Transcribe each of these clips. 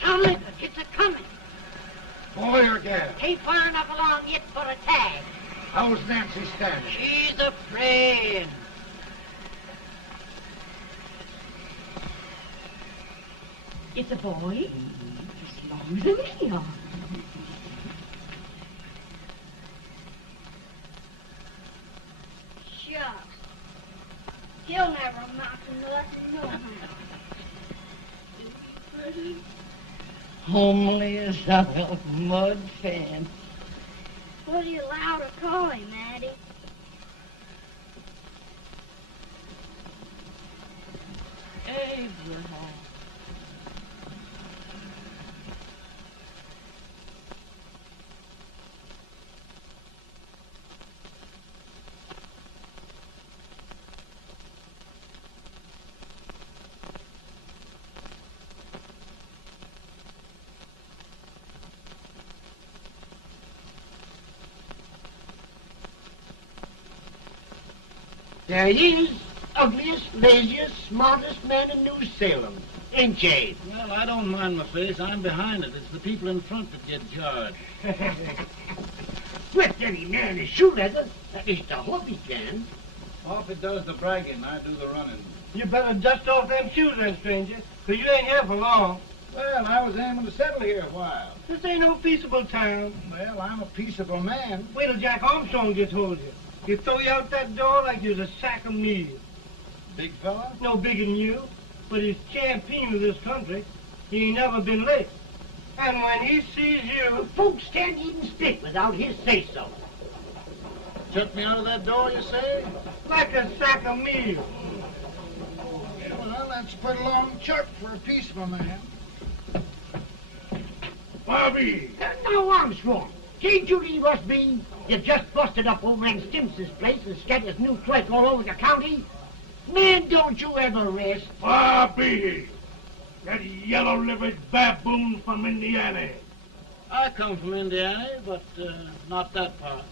Tom Lincoln, it's a-coming. Boy or gal? Ain't far enough along yet for a tag. How's Nancy standing? She's a-praying. It's a boy? As long as me are. Shucks. He'll never amount to nothing, no how. Homely as a mud fan. What do you allow to call him, Addie? Abraham. There he is, ugliest, laziest, smartest man in New Salem, ain't ye? Well, I don't mind my face. I'm behind it. It's the people in front that get jarred. With any man is shoe leather, at least I hope he can. Off it does the bragging, I do the running. You better dust off them shoes then, stranger, 'cause you ain't here for long. Well, I was aiming to settle here a while. This ain't no peaceable town. Well, I'm a peaceable man. Wait till Jack Armstrong gets hold of you. He'll throw you out that door like you was a sack of meal. Big fella? No bigger than you, but he's champion of this country. He ain't never been late. And when he sees you... Folks can't even speak without his say-so. Shut me out of that door, you say? like a sack of meal. Well, that's a pretty long chirp for a peaceful man. Bobby! Now, Armstrong, can't you leave us be? You've just busted up over in Stimpson's place and scattered new clerk all over the county. Man, don't you ever rest. Bobby! That yellow-livered baboon from Indiana. I come from Indiana, but not that part.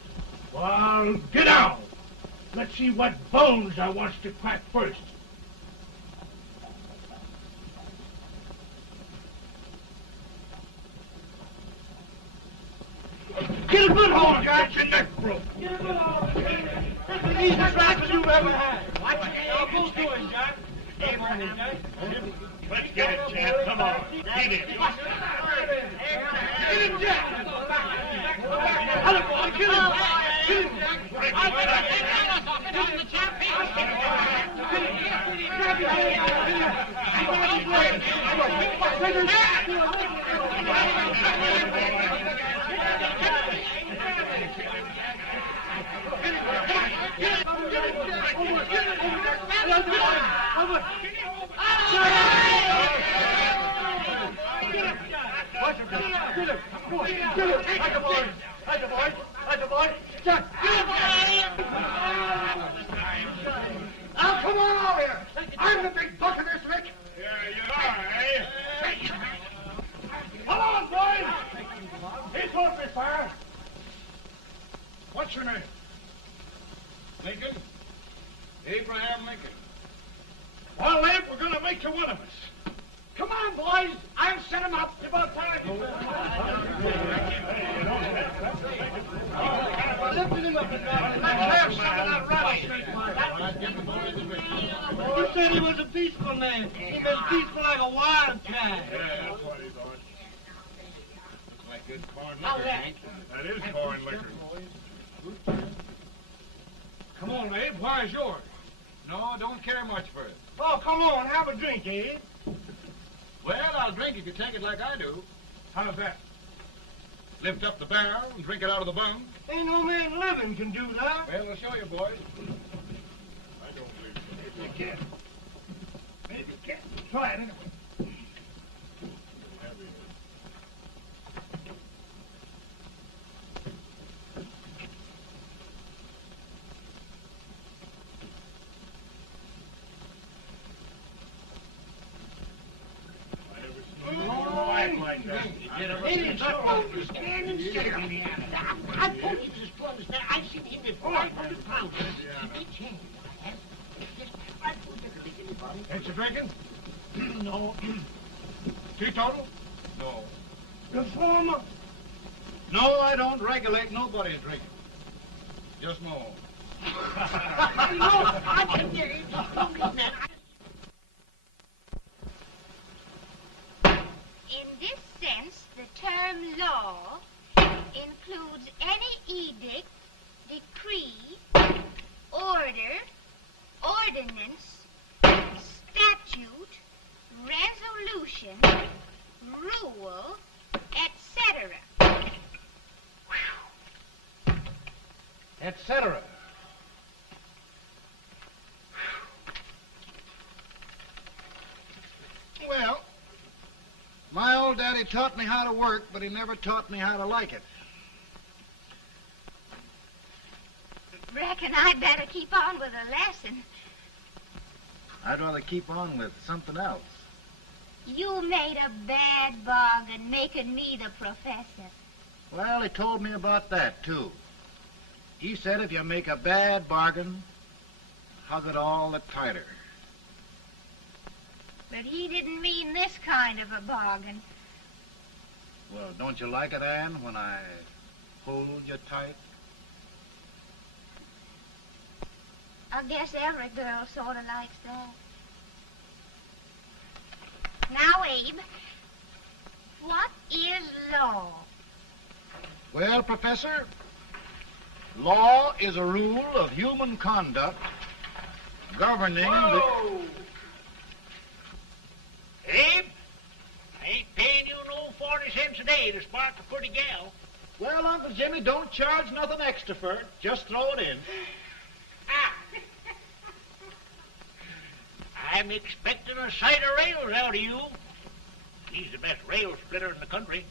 Well, get out. Let's see what bones I wants to crack first. Get a good hold, guys. Get your neck broke. Get a good hold. That's the easiest rifle you've ever had. Watch it. Now, go to it, Jack. Abraham. Let's get it, Chad. Come on. Get it. Get him, Jack. Hello, boy. Kill him. Kill him, Jack. Now, come on over here. I'm the big buck of this lick. Yeah, you are, eh? Come on, boys. He's going to be fire. What's your name? Lincoln? Abraham Lincoln. Well, Abe, we're going to make you one of us. Come on, boys. I'll set him up. It's about time. Lifted him up and down. Let's have some of that rattlesnake. You said he was a peaceful man. He was peaceful like a wildcat. Yeah, that's what he thought. Looks like good corn liquor, Hank. That is corn liquor. Come on, Abe. Where's yours? No, don't care much for it. Oh, come on. Have a drink, Abe. Well, I'll drink if you take it like I do. How's that? Lift up the barrel and drink it out of the bung. Ain't no man living can do that. Well, I'll show you, boys. I don't believe so. Maybe you can. Maybe you can. Try it anyway. This can and share me. I told you this to understand. I've seen him before. 500 pounds. Each hand. I told you to lick anybody. Ain't you drinking? No. Teetotal? No. Reformer. No, I don't regulate nobody's drinking. Just my own. No, I can get it. Man. In this sense, the term law includes any edict, decree, order, ordinance, statute, resolution, rule, etc. Etc. Well, my old daddy taught me how to work, but he never taught me how to like it. Reckon I'd better keep on with the lesson. I'd rather keep on with something else. You made a bad bargain making me the professor. Well, he told me about that, too. He said if you make a bad bargain, hug it all the tighter. But he didn't mean this kind of a bargain. Well, don't you like it, Anne, when I hold you tight? I guess every girl sort of likes that. Now, Abe, what is law? Well, Professor, law is a rule of human conduct governing Whoa! Abe, I ain't paying you no 40 cents a day to spark a pretty gal. Well, Uncle Jimmy, don't charge nothing extra for it. Just throw it in. I'm expecting a sight of rails out of you. He's the best rail splitter in the country.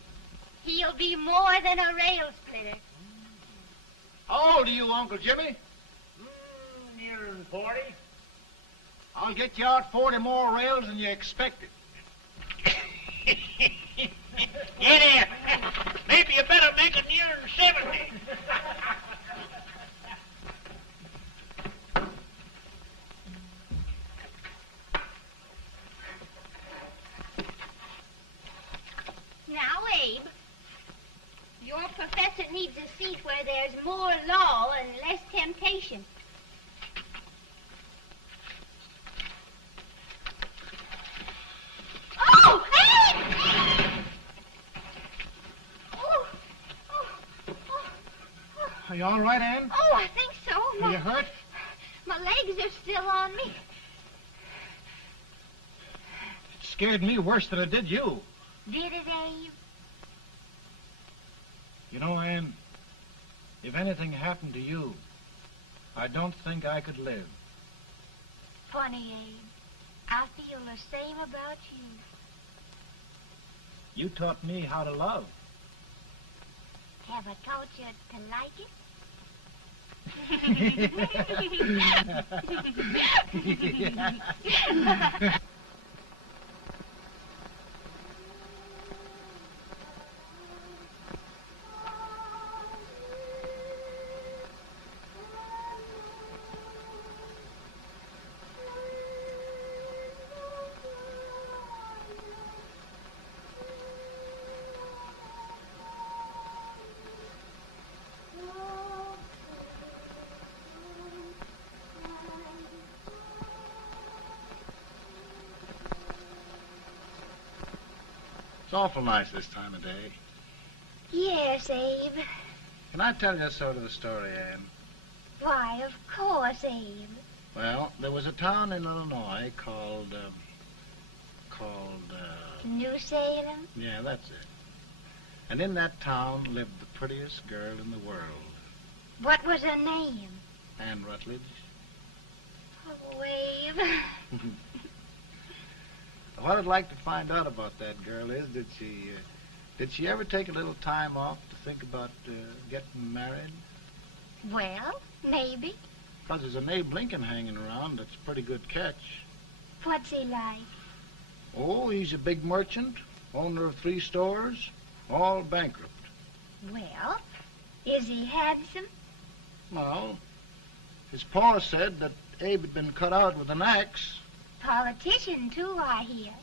He'll be more than a rail splitter. How old are you, Uncle Jimmy? Nearing 40. I'll get you out 40 more rails than you expected. Get in. Maybe you better make it nearing 70. Now, Abe, your professor needs a seat where there's more law and less temptation. Oh, Abe! Are you all right, Anne? Oh, I think so. Are you hurt? My legs are still on me. It scared me worse than it did you. Did it, Abe? You know, Anne, if anything happened to you, I don't think I could live. Funny, Abe. I feel the same about you. You taught me how to love. Have I taught you to like it? It's awful nice this time of day. Yes, Abe. Can I tell you sort of the story, Anne? Why, of course, Abe. Well, there was a town in Illinois called, New Salem? yeah, that's it. And in that town lived the prettiest girl in the world, What was her name? Anne Rutledge. Oh, Abe. What I'd like to find out about that girl is, did she ever take a little time off to think about getting married? Well, maybe. Because there's an Abe Lincoln hanging around that's a pretty good catch. What's he like? Oh, he's a big merchant, owner of 3 stores. all bankrupt. Well, is he handsome? Well, his pa said that Abe had been cut out with an axe. Politician, too, I hear.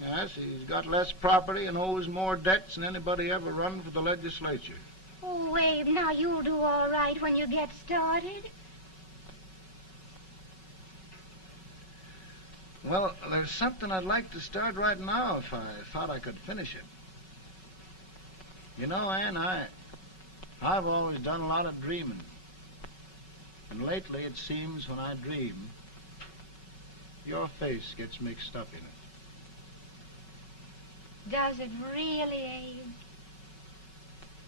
Yes, he's got less property and owes more debts than anybody ever run for the legislature. Oh, Abe, now you'll do all right when you get started. Well, there's something I'd like to start right now if I thought I could finish it. You know, Ann, I've always done a lot of dreaming. And lately it seems when I dream, your face gets mixed up in it. Does it really, Abe?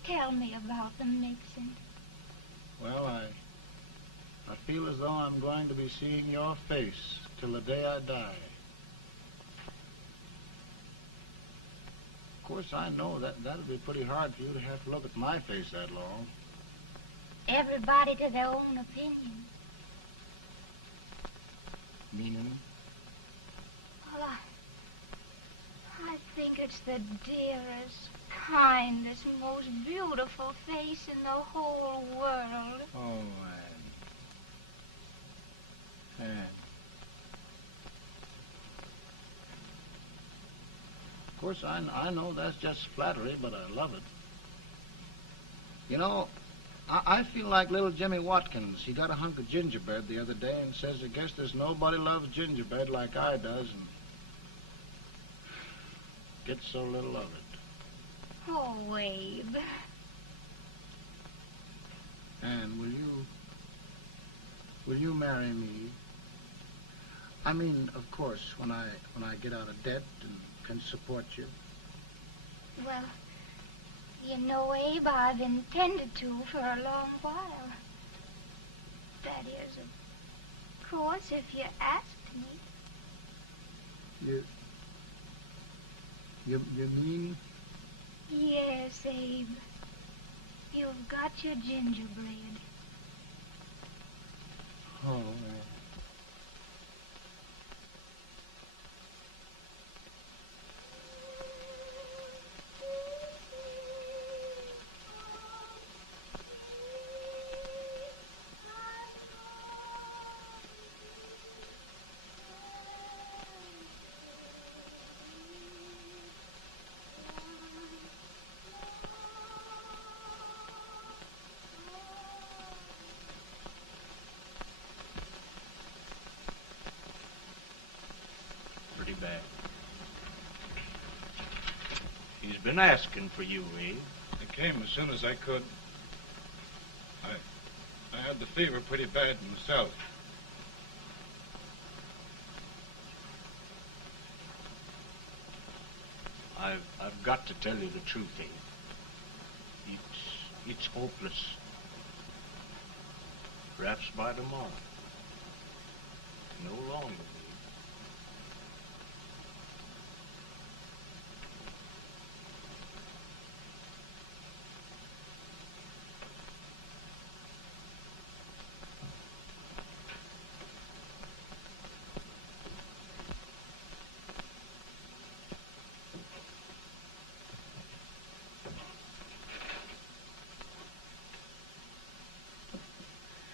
Tell me about the mixing. Well, I feel as though I'm going to be seeing your face till the day I die. Of course, I know that'll be pretty hard for you to have to look at my face that long. Everybody to their own opinion. Meaning? Well, I think it's the dearest, kindest, most beautiful face in the whole world. Oh, Ann. Ann. Of course, I know that's just flattery, but I love it. You know, I feel like little Jimmy Watkins. He got a hunk of gingerbread the other day and says, I guess there's nobody loves gingerbread like I does, and gets so little of it. Oh, Abe. Ann, will you marry me? I mean, of course, when I get out of debt and can support you. Well, you know, Abe, I've intended to for a long while. That is, of course, if you asked me. You mean? Yes, Abe. You've got your gingerbread. Oh, Pretty bad. He's been asking for you, Abe. I came as soon as I could. I had the fever pretty bad myself. I've got to tell you the truth, Abe. It's hopeless. Perhaps by tomorrow. No longer, Abe.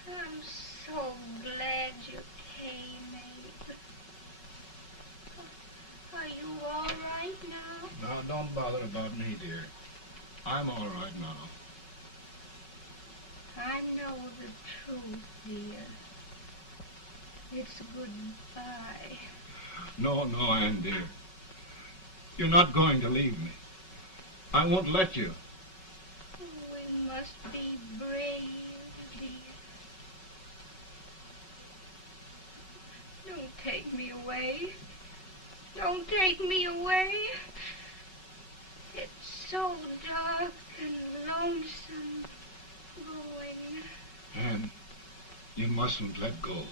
I'm so glad you came, Abe. Are you all right now? No, don't bother about me, dear. I'm all right now. I know the truth, dear. It's goodbye. No, Ann, dear. You're not going to leave me. I won't let you. We must be brave, dear. Don't take me away. Don't take me away. It's so dark and lonesome going. Ann, you mustn't let go.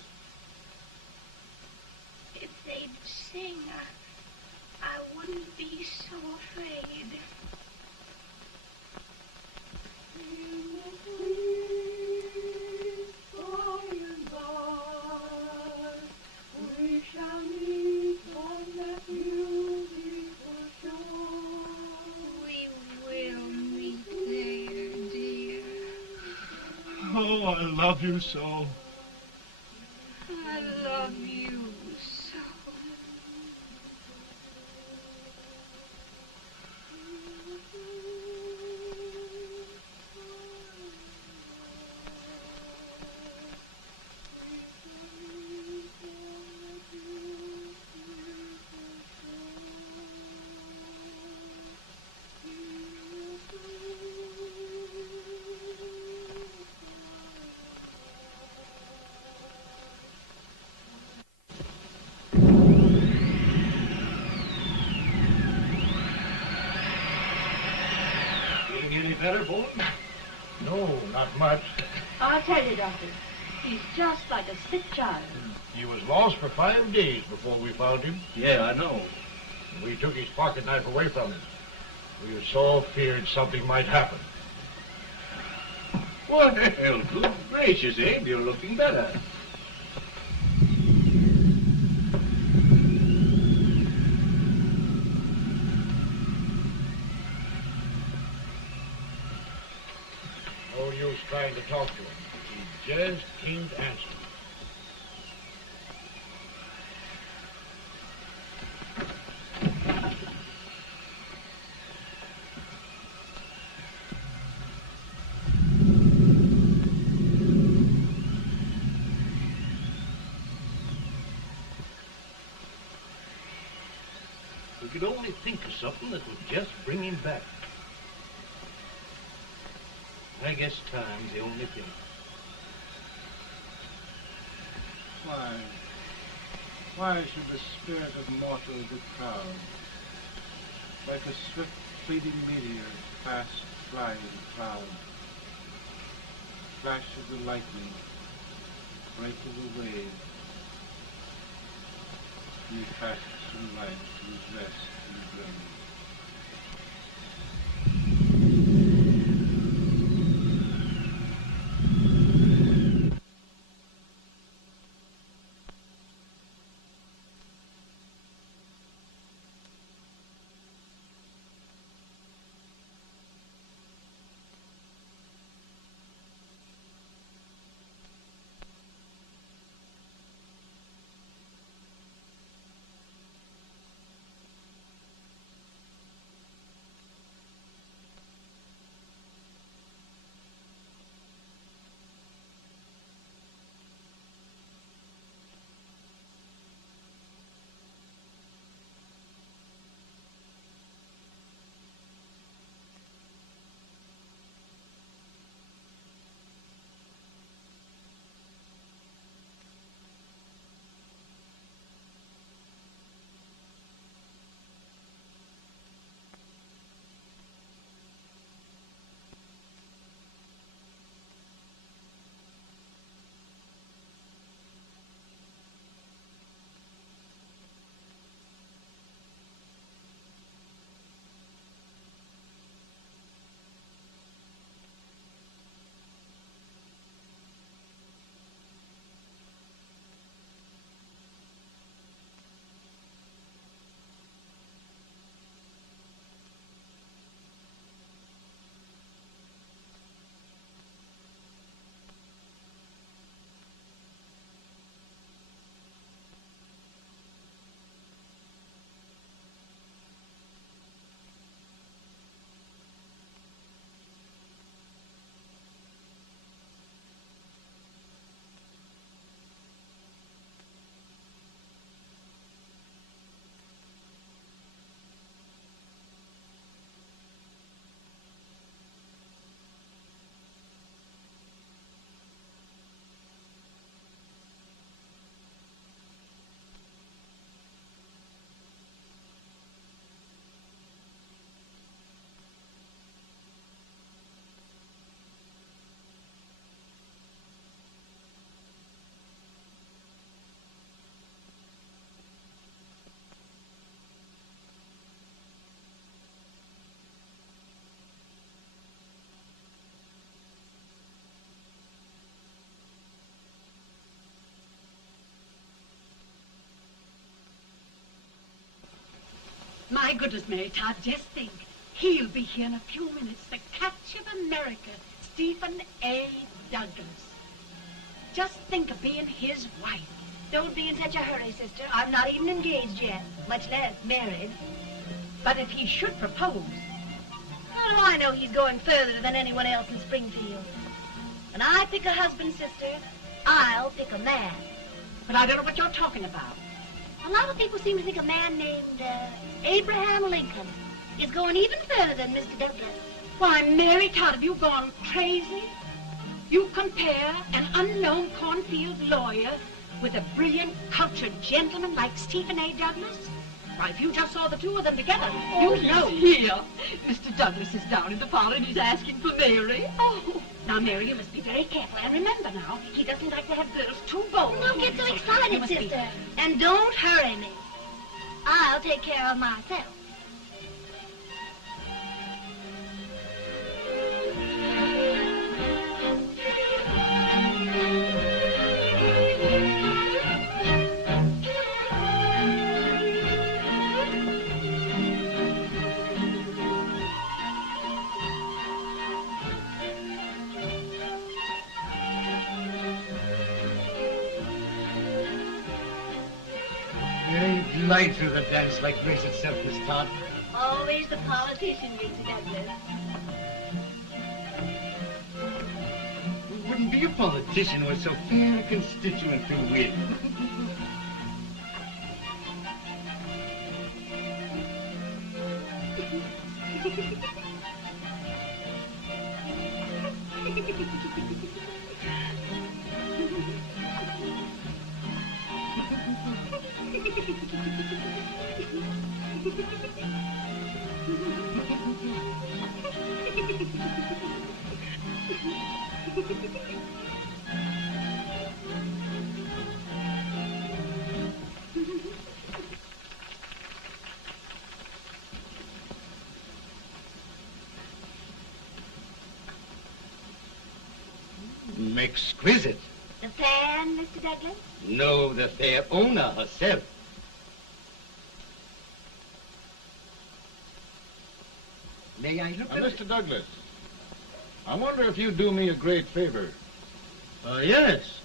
If they'd sing, I wouldn't be so afraid. By and by, we shall meet on that beautiful shore. We I love you so. I love you so. Any better, boy? No, not much. I'll tell you, Doctor. He's just like a sick child. He was lost for 5 days before we found him. Yeah, I know. We took his pocket knife away from him. We were so feared something might happen. Well, good gracious, Abe, you're looking better. No use trying to talk to him. He just can't answer. We could only think of something that would just bring him back. I guess time's the only thing. Why should the spirit of mortal be proud? Like a swift fleeting meteor, fast flying cloud. Flash of the lightning, break of the wave. He passes from life to his rest in the grave. My goodness, Mary Todd, just think. He'll be here in a few minutes. The catch of America, Stephen A. Douglas. just think of being his wife. Don't be in such a hurry, sister. I'm not even engaged yet, much less married. But if he should propose... How do I know he's going further than anyone else in Springfield? When I pick a husband, sister, I'll pick a man. But I don't know what you're talking about. A lot of people seem to think a man named Abraham Lincoln is going even further than Mr. Douglas. Why, Mary Todd, have you gone crazy? You compare an unknown cornfield lawyer with a brilliant, cultured gentleman like Stephen A. Douglas? Why, if you just saw the two of them together, you'd know. Here. Mr. Douglas is down in the parlor and he's asking for Mary. Oh, now, Mary, you must be very careful. And remember now, he doesn't like to have girls too bold. Don't get so excited, sister. And don't hurry me. I'll take care of myself. Glide through the dance like grace itself, Miss Todd. Always the politician, Mr. Douglas. We wouldn't be a politician with so fair a constituent to win. Exquisite. The fan, Mr. Douglas? No, the fair owner herself. May I look at Mr. Douglas, I wonder if you'd do me a great favor. Yes.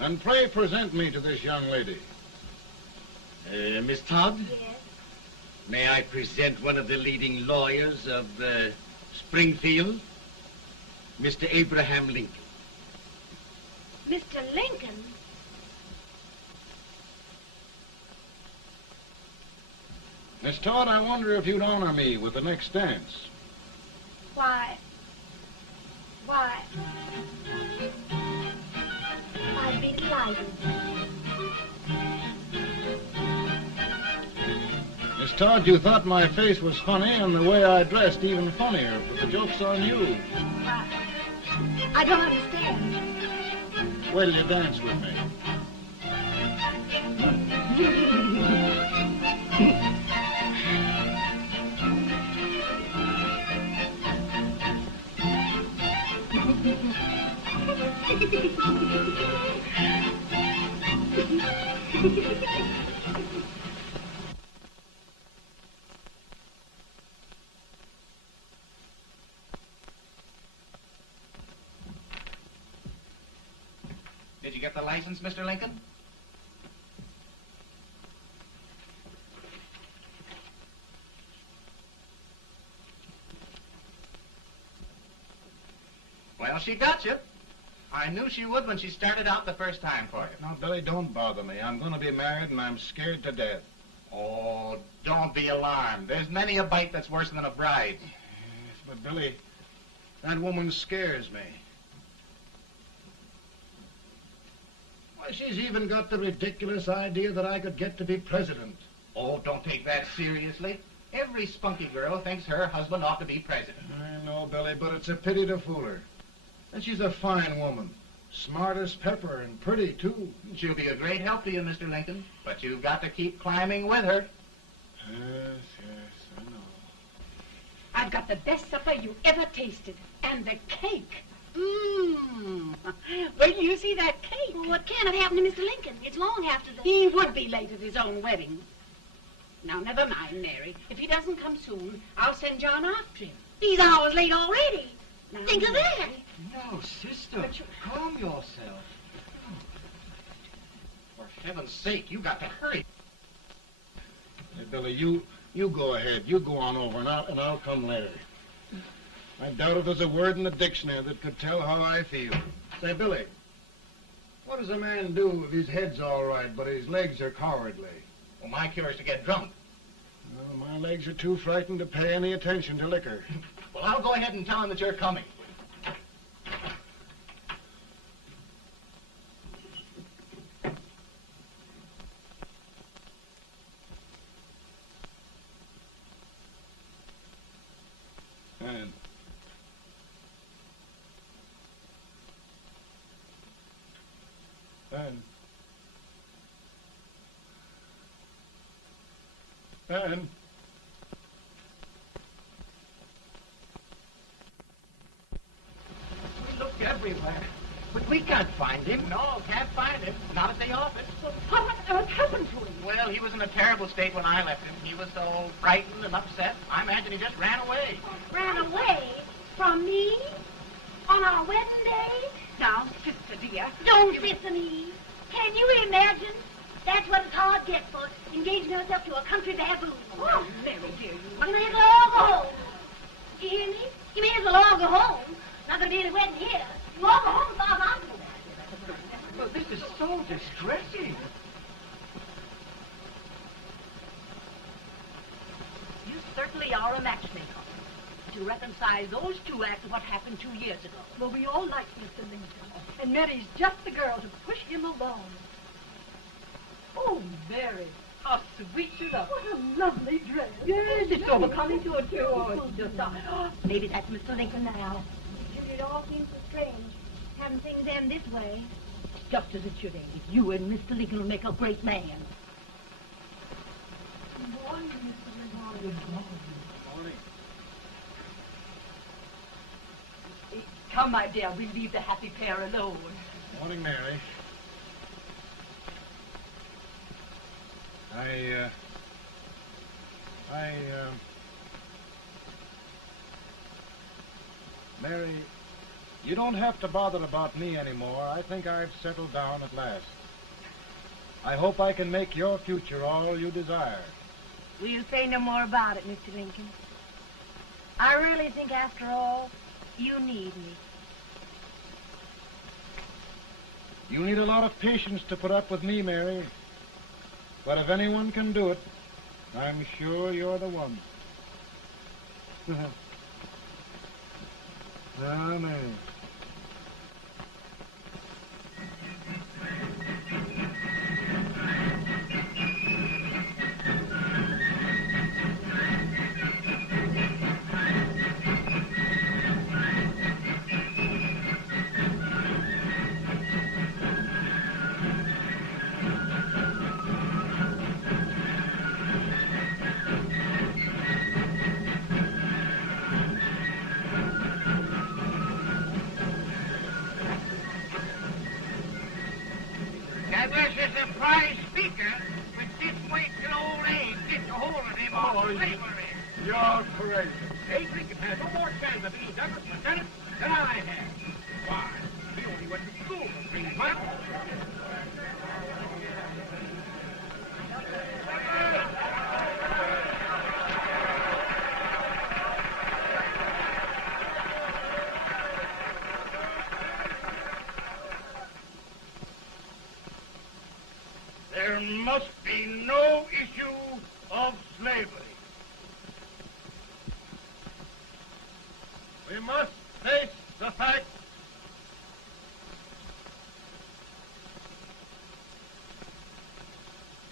And pray present me to this young lady. Miss Todd? Yes. May I present one of the leading lawyers of Springfield, Mr. Abraham Lincoln. Mr. Lincoln? Miss Todd, I wonder if you'd honor me with the next dance. Why, I'd be delighted. Miss Todd, you thought my face was funny and the way I dressed even funnier, but the joke's on you. I don't understand. Wait till you dance with me. Did you get the license, Mr. Lincoln? Well, she got you. I knew she would when she started out the first time for you. Now, Billy, don't bother me. I'm going to be married and I'm scared to death. Oh, don't be alarmed. There's many a bite that's worse than a bride. Yes, but Billy, that woman scares me. Why, she's even got the ridiculous idea that I could get to be president. Oh, don't take that seriously. Every spunky girl thinks her husband ought to be president. I know, Billy, but it's a pity to fool her. And she's a fine woman. Smart as pepper and pretty, too. She'll be a great help to you, Mr. Lincoln. But you've got to keep climbing with her. Yes, I know. I've got the best supper you ever tasted. And the cake. Mmm. Wait till you see that cake. Well, what can have happened to Mr. Lincoln? It's long after the... He would be late at his own wedding. Now, never mind, Mary. If he doesn't come soon, I'll send John after him. He's hours late already. Now, Think of that. No, sister, calm yourself. heaven's sake, you got to hurry. Hey, Billy, you go ahead. You go on over, and I'll come later. I doubt if there's a word in the dictionary that could tell how I feel. Say, Billy, what does a man do if his head's all right, but his legs are cowardly? Well, my cure is to get drunk. Well, my legs are too frightened to pay any attention to liquor. Well, I'll go ahead and tell him that you're coming. Ben. We looked everywhere, but we can't find him. No, can't find him. Not at the office. Well, what on earth happened to him? Well, he was in a terrible state when I left him. He was so frightened and upset. I imagine he just ran away. Ran away from me on our wedding day? Now, sister dear. Don't listen, Eve. Can you imagine? That's what it's hard gets for engaging herself to a country baboon. Oh, Mary dear, You may as well all go home. Do you hear me? You may as well all go home. Not going to be any wedding here. You all go home as far as I'm concerned. Well, this is so distressing. You certainly are a matchmaker. To reconcile those two after what happened 2 years ago. Well, we all like Mr. Lincoln. And Mary's just the girl to push him along. Oh, Mary, how sweet you look. What a lovely dress. Yes, it's overcoming to it, too. Oh, it's just... Maybe that's Mr. Lincoln now. It all seems so strange, having things end this way. Just as it should end. You and Mr. Lincoln will make a great man. Good morning, Mr. Lincoln. Morning. Come, my dear, we'll leave the happy pair alone. Morning, Mary. Mary, you don't have to bother about me anymore. I think I've settled down at last. I hope I can make your future all you desire. We'll say no more about it, Mr. Lincoln. I really think, after all, you need me. You need a lot of patience to put up with me, Mary. But if anyone can do it, I'm sure you're the one. Amen. That was a surprise speaker, but this way till old age gets a hold of him all slavery. You're crazy. Abe Lincoln has no more chance of being Douglas Lieutenant than I have. Why? He only went to school for 3 months. There must be no issue of slavery. We must face the fact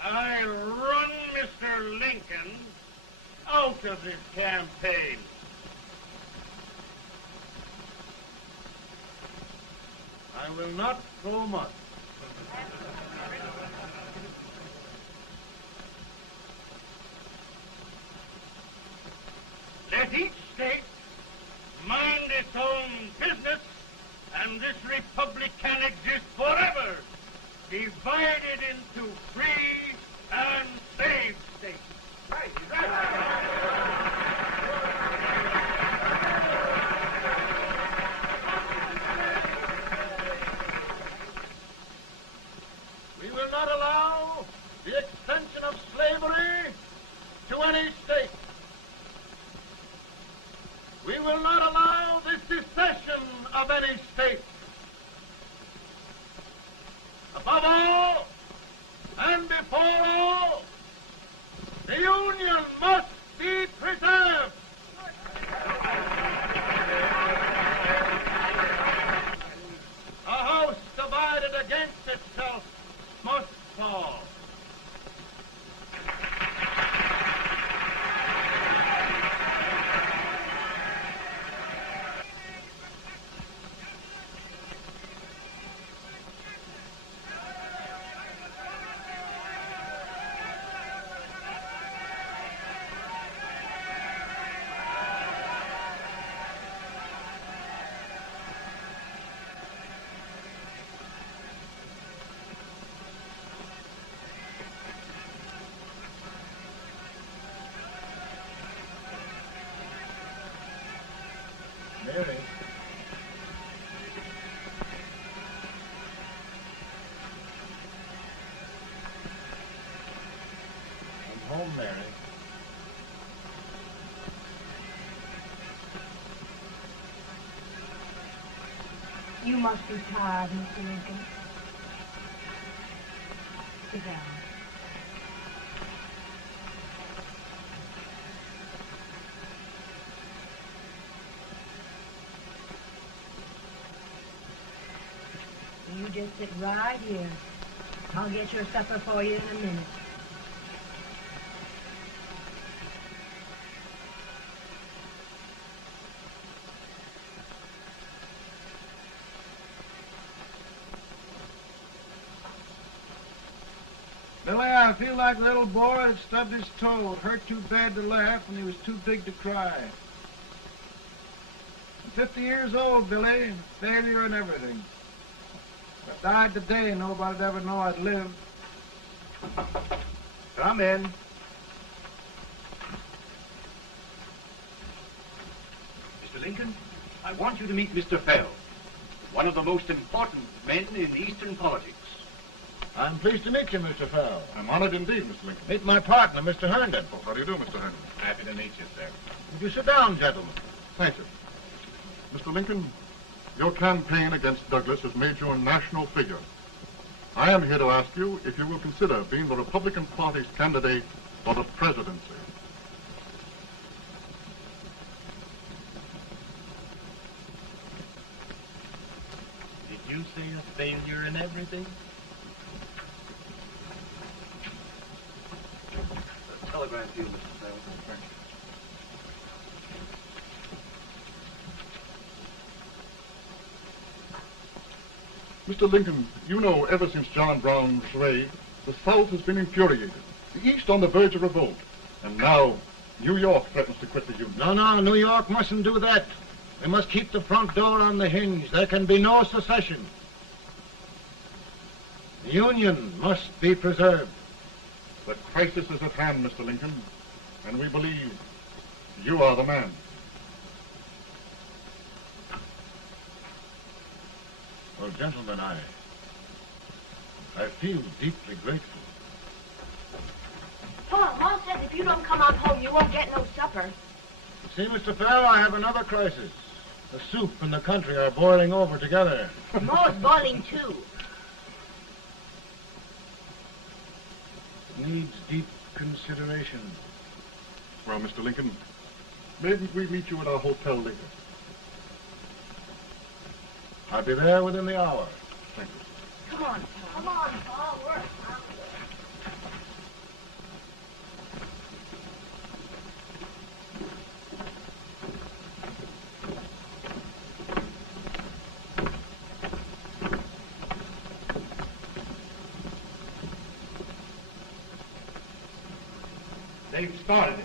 I run Mr. Lincoln out of his campaign. I will not throw much. Let each state mind its own business, and this republic can exist forever, divided into free and slave states. Right, We will not allow the extension of slavery to any state. We will not allow the secession of any state. Above all, and before all, the Union must be preserved. A house divided against itself must fall. Mary. I'm home, Mary. You must be tired, Mr. Lincoln. Sit down. You just sit right here. I'll get your supper for you in a minute. Billy, I feel like a little boy that stubbed his toe. It hurt too bad to laugh and he was too big to cry. I'm 50 years old, Billy. Failure and everything. If I died today, nobody'd ever know I'd lived. Come in. Mr. Lincoln, I want you to meet Mr. Fell, one of the most important men in Eastern politics. I'm pleased to meet you, Mr. Fell. I'm honored indeed, Mr. Lincoln. Meet my partner, Mr. Herndon. Oh, how do you do, Mr. Herndon? Happy to meet you, sir. Would you sit down, gentlemen? Thank you. Mr. Lincoln, your campaign against Douglas has made you a national figure. I am here to ask you if you will consider being the Republican Party's candidate for the presidency. Did you say a failure in everything? Telegram to you, Mr. Fell. Mr. Lincoln, you know ever since John Brown's raid, the South has been infuriated, the East on the verge of revolt, and now New York threatens to quit the Union. No, New York mustn't do that. We must keep the front door on the hinge. There can be no secession. The Union must be preserved. The crisis is at hand, Mr. Lincoln, and we believe you are the man. Well, gentlemen, I feel deeply grateful. Ma says if you don't come on home, you won't get no supper. See, Mr. Fell, I have another crisis. The soup and the country are boiling over together. Ma's boiling too. Needs deep consideration. Well, Mr. Lincoln, maybe we meet you at our hotel later. I'll be there within the hour. Thank you. Come on, Paul. Come on, Paul. Work. They've started it.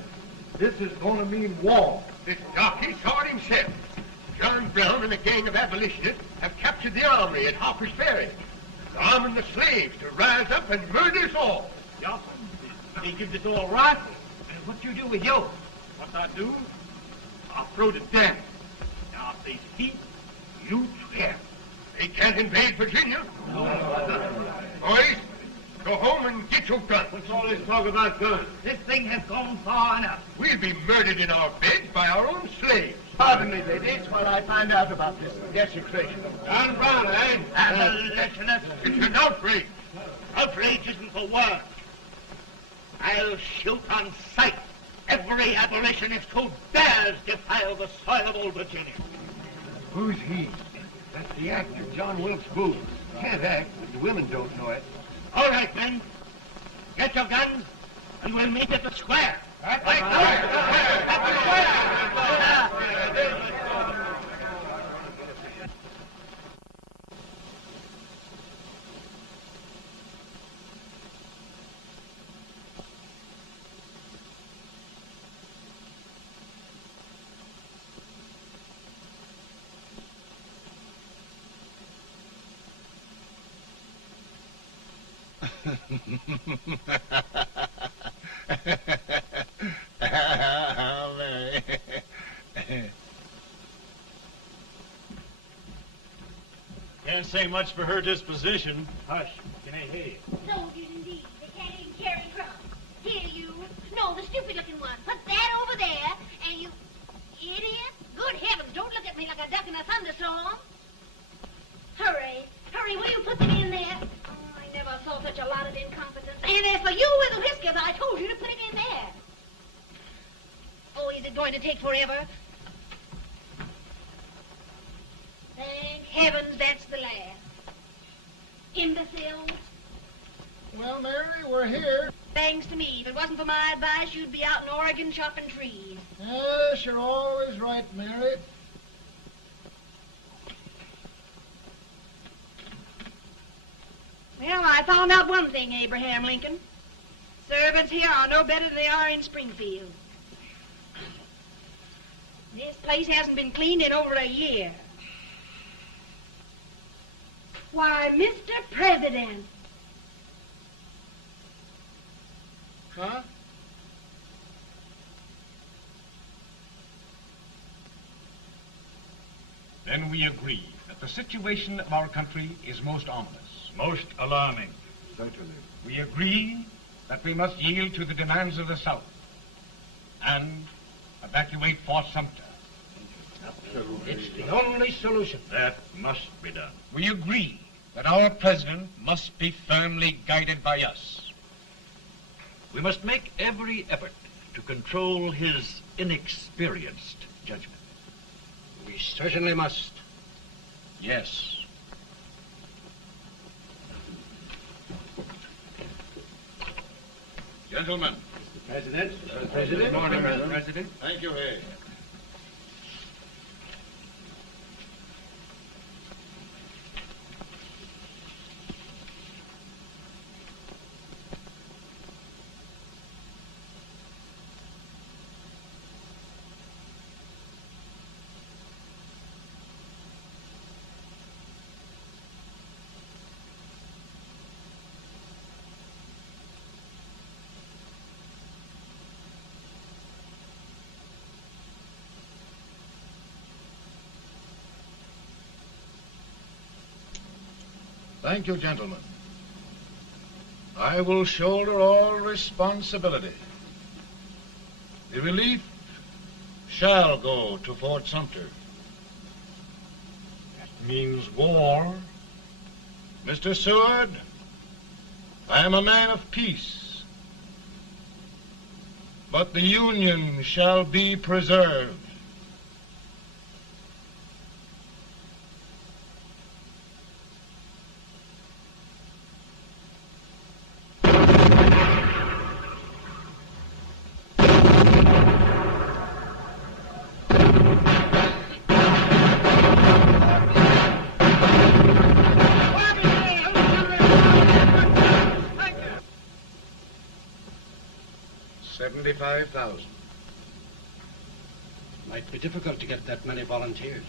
This is going to mean war. This jockey saw it himself. John Brown and a gang of abolitionists have captured the armory at Harper's Ferry. They're arming the slaves to rise up and murder us all. Yeah, they give this all right. And what you do with yours? What I do? I'll throw the damn. Now, if they speak, you swear. They can't invade Virginia. Boys, Go home and get your gun. What's all this talk about guns? This thing has gone far enough. We'll be murdered in our beds by our own slaves. Pardon me, ladies, while I find out about this desecration. John Brown, eh? Abolitionist. It's an outrage. Outrage isn't the word. I'll shoot on sight every abolitionist who dares defile the soil of old Virginia. Who's he? That's the actor, John Wilkes Booth. Can't act, but the women don't know it. All right, men. Get your guns, and we'll meet at the square. At the square! Can't say much for her disposition. Hush, can I hear you? Soldiers indeed. They can't even carry crumbs. Here, you. No, the stupid-looking one. Put that over there, and you... Idiot. Good heavens, don't look at me like a duck in a thunderstorm. Hurry. Hurry, will you put them in there? Oh, I never saw such a lot of incompetence. And as for you with the whiskers, I told you to put it in there. Oh, is it going to take forever? Thank heavens that's the last. Imbeciles. Well, Mary, we're here. Thanks to me. If it wasn't for my advice, you'd be out in Oregon chopping trees. Yes, you're always right, Mary. Well, I found out one thing, Abraham Lincoln. Servants here are no better than they are in Springfield. This place hasn't been cleaned in over a year. Why, Mr. President. Huh? Then we agree that the situation of our country is most ominous. Most alarming. Certainly. We agree that we must yield to the demands of the South and evacuate Fort Sumter. It's the only solution. That must be done. We agree that our president must be firmly guided by us. We must make every effort to control his inexperienced judgment. We certainly must. Yes. Gentlemen. President. Good morning, Mr. President. Thank you, Hay. Thank you, gentlemen. I will shoulder all responsibility. The relief shall go to Fort Sumter. That means war. Mr. Seward, I am a man of peace, but the Union shall be preserved. $75,000. Might be difficult to get that many volunteers.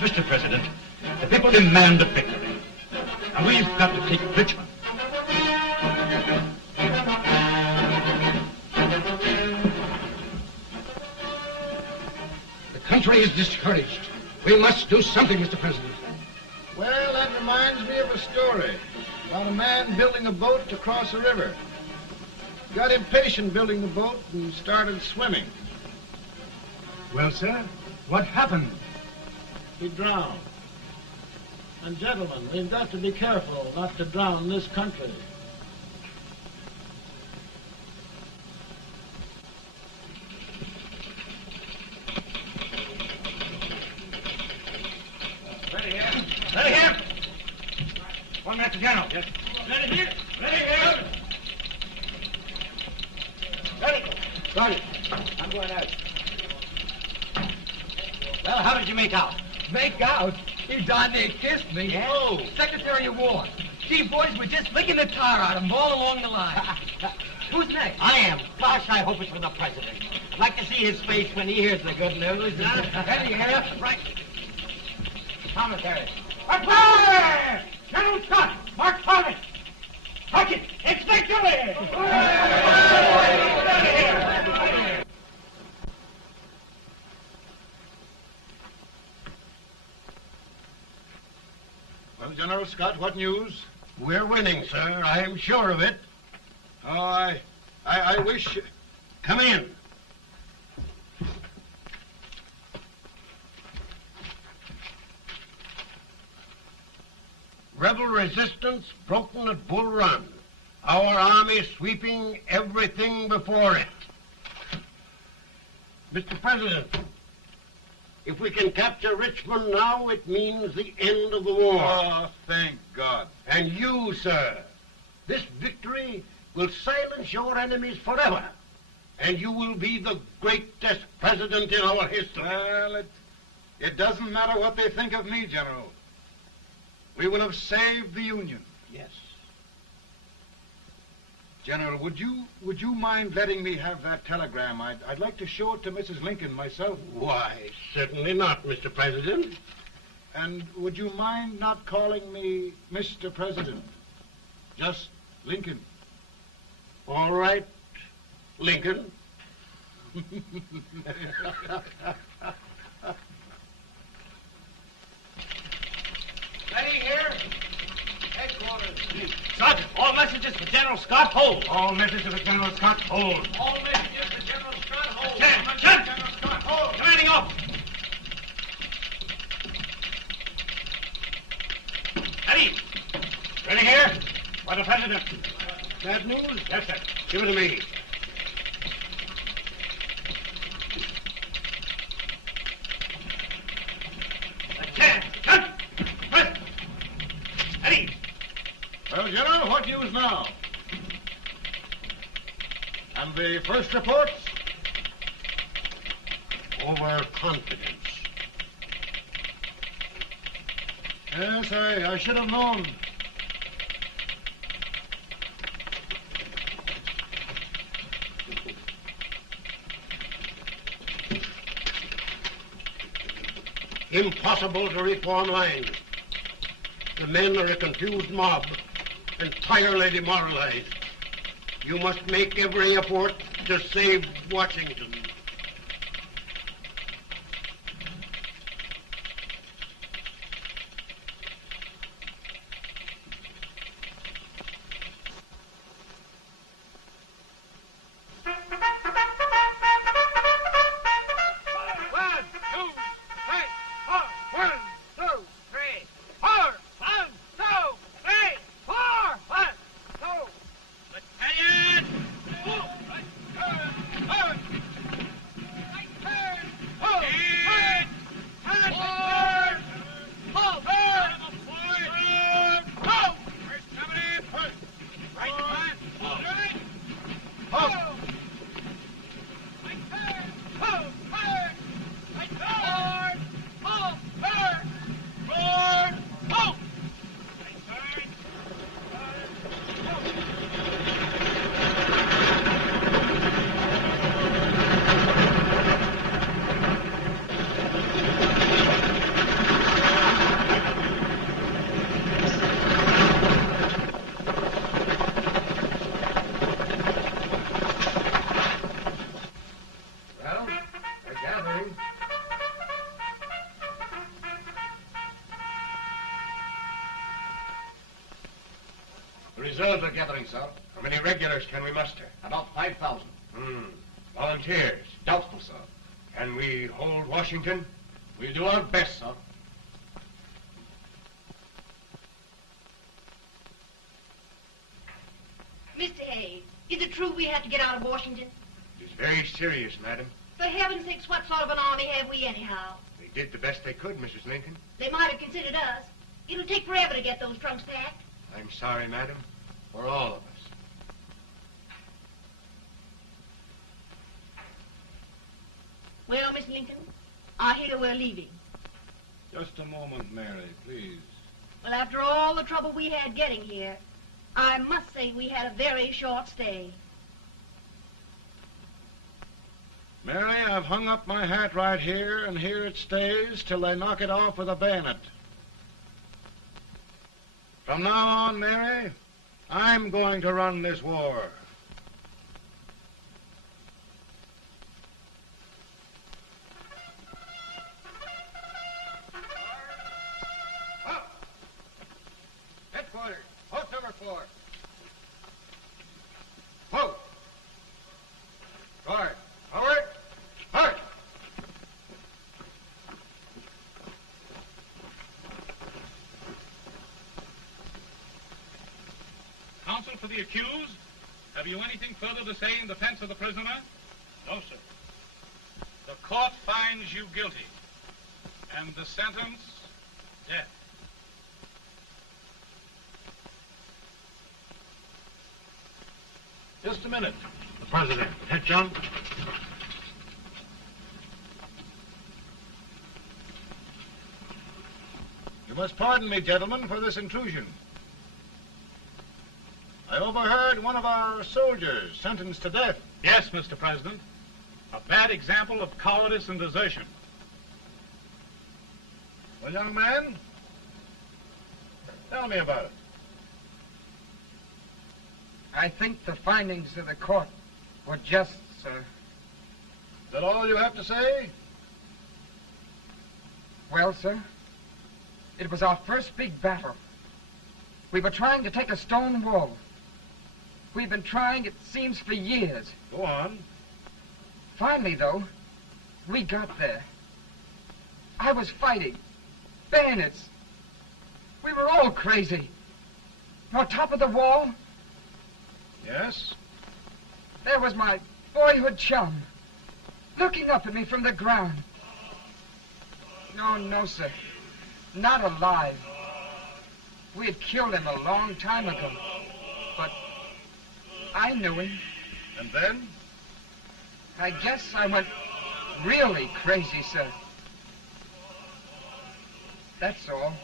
Mr. President, the people demand a victory. And we've got to take Richmond. The country is discouraged. We must do something, Mr. President. Well, that reminds me of a story about a man building a boat to cross a river. Got impatient building the boat and started swimming. Well, sir, what happened? He drowned. And gentlemen, we've got to be careful not to drown this country. Ready here. Ready here. One minute to General. Yes. Ready here. Ready here. Ready. Sergeant, I'm going out. Well, how did you make out? Make out? He darn near kissed me. Yeah? Oh. Secretary of War. Gee, boys, we're just licking the tar out of him all along the line. Who's next? I am. Gosh, I hope it's for the president. I'd like to see his face when he hears the good news. Ready here. Right. Commissary. Fire! General Scott, Mark Thomas. Touch it. It's victory! Well, General Scott, what news? We're winning, sir. I am sure of it. Oh, I wish... Come in. Rebel resistance broken at Bull Run. Our army sweeping everything before it. Mr. President, if we can capture Richmond now, it means the end of the war. Oh, thank God. And you, sir, this victory will silence your enemies forever. And you will be the greatest president in our history. Well, it doesn't matter what they think of me, General. We will have saved the Union. Yes. General, would you mind letting me have that telegram? I'd like to show it to Mrs. Lincoln myself. Why, certainly not, Mr. President. And would you mind not calling me Mr. President? Just Lincoln. All right, Lincoln. Ready here. Headquarters. Sergeant, all messages for General Scott, hold. All messages for General Scott, hold. All messages for General Scott, hold. General Scott, hold. Commanding officer. Ready. Ready here. For the President. Bad news? Yes, sir. Give it to me. Ready. Well, General, what news now? And the first reports? Overconfidence. Yes, I should have known. Impossible to reform lines. The men are a confused mob, entirely demoralized. You must make every effort to save Washington. The reserves are gathering, sir. How many regulars can we muster? About 5,000. Volunteers? Doubtful, sir. Can we hold Washington? We'll do our best, sir. Mr. Hayes, is it true we have to get out of Washington? It is very serious, madam. For heaven's sakes, what sort of an army have we anyhow? They did the best they could, Mrs. Lincoln. They might have considered us. It'll take forever to get those trunks packed. I'm sorry, madam, for all of us. Well, Miss Lincoln, I hear we're leaving. Just a moment, Mary, please. Well, after all the trouble we had getting here, I must say we had a very short stay. Mary, I've hung up my hat right here, and here it stays till they knock it off with a bayonet. From now on, Mary, I'm going to run this war. Headquarters, post number 4. Whoa! Guard, forward, march! Counsel for the accused, have you anything further to say in defense of the prisoner? No, sir. The court finds you guilty, and the sentence, death. Just a minute. The President. Head, John. You must pardon me, gentlemen, for this intrusion. I overheard one of our soldiers sentenced to death. Yes, Mr. President. A bad example of cowardice and desertion. Well, young man, tell me about it. I think the findings of the court were just, sir. Is that all you have to say? Well, sir, it was our first big battle. We were trying to take a stone wall. We've been trying, it seems, for years. Go on. Finally, though, we got there. I was fighting. Bayonets. We were all crazy. On top of the wall, Yes? there was my boyhood chum, looking up at me from the ground. No, sir. Not alive. We had killed him a long time ago. But I knew him. And then? I guess I went really crazy, sir. That's all.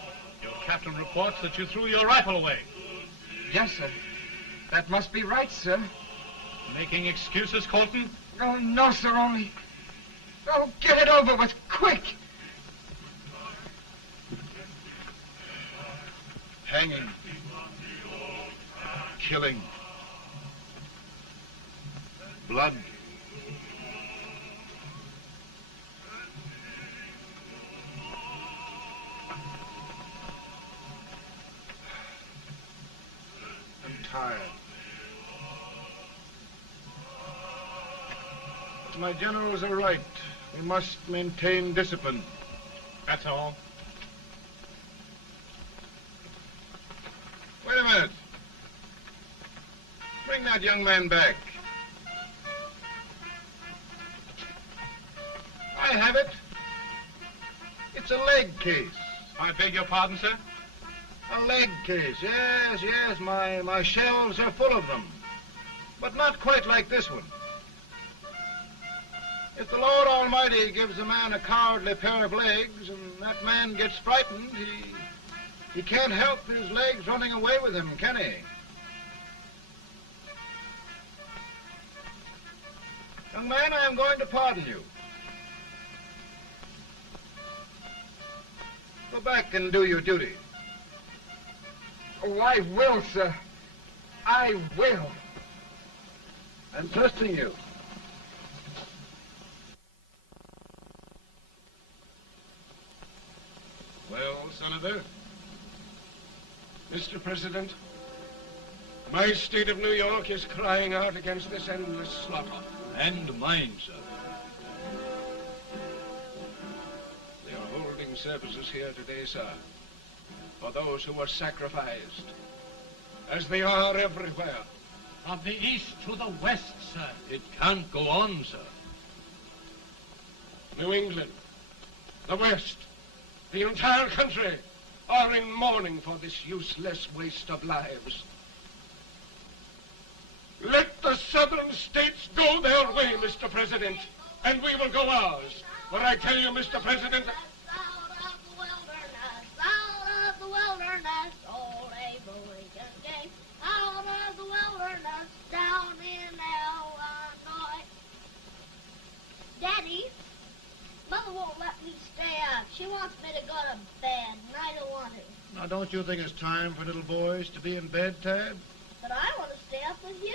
Your captain reports that you threw your rifle away. Yes, sir. That must be right, sir. Making excuses, Colton? Oh, no, sir, only... Oh, get it over with, quick! Hanging. Killing. Blood. I'm tired. My generals are right. We must maintain discipline. That's all. Wait a minute. Bring that young man back. I have it. It's a leg case. I beg your pardon, sir? A leg case, yes. My shelves are full of them. But not quite like this one. If the Lord Almighty gives a man a cowardly pair of legs and that man gets frightened, he can't help his legs running away with him, can he? Young man, I am going to pardon you. Go back and do your duty. Oh, I will, sir. I will. I'm trusting you. Well, Senator? Mr. President, My state of New York is crying out against this endless slaughter. And mine, sir. They are holding services here today, sir, for those who were sacrificed, as they are everywhere. From the east to the west, sir. It can't go on, sir. New England, the West, the entire country are in mourning for this useless waste of lives. Let the southern states go their way, Mr. President, and we will go ours. For I tell you, Mr. President, Out of the wilderness, old Abraham Lincoln came. Out of the wilderness, down in Illinois. Daddy, Mother won't let me stay up. She wants me to go to bed, and I don't want to. Now, don't you think it's time for little boys to be in bed, Tad? But I want to stay up with you.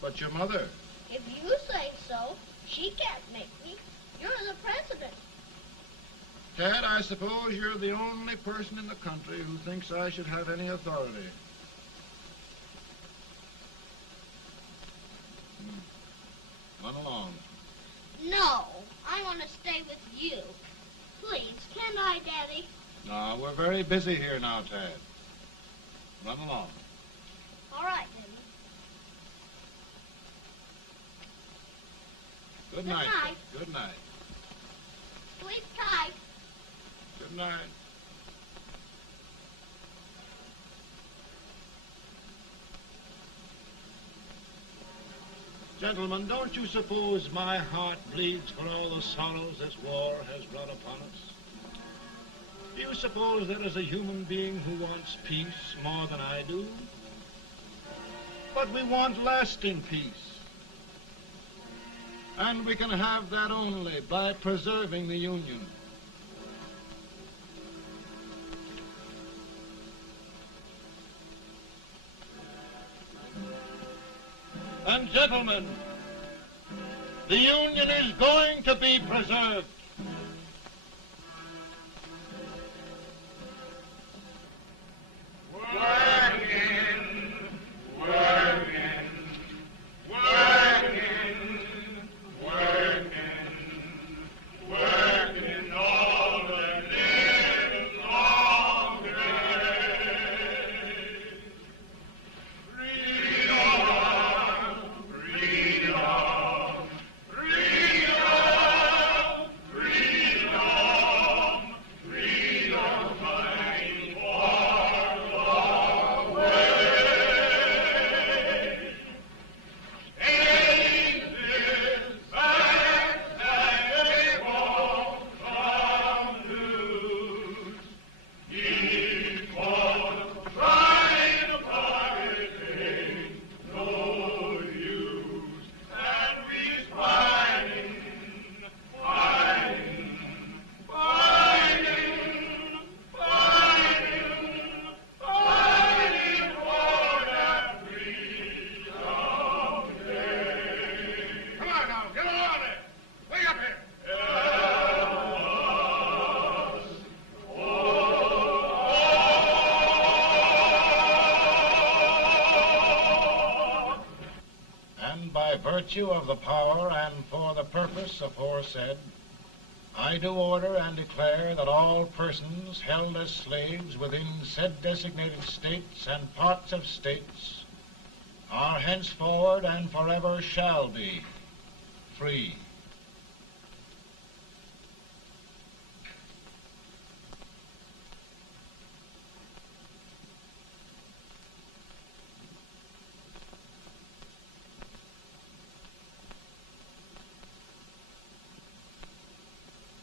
But your mother. If you say so, she can't make me. You're the president. Tad, I suppose you're the only person in the country who thinks I should have any authority. Run along. No, I want to stay with you. Please, can I, Daddy? No, we're very busy here now, Tad. Run along. All right, Daddy. Good night. Good night. Good night. Sleep tight. Good night. Gentlemen, don't you suppose my heart bleeds for all the sorrows this war has brought upon us? Do you suppose there is a human being who wants peace more than I do? But we want lasting peace. And we can have that only by preserving the Union. And gentlemen, the Union is going to be preserved. Virtue of the power and for the purpose aforesaid, I do order and declare that all persons held as slaves within said designated states and parts of states are henceforward and forever shall be free.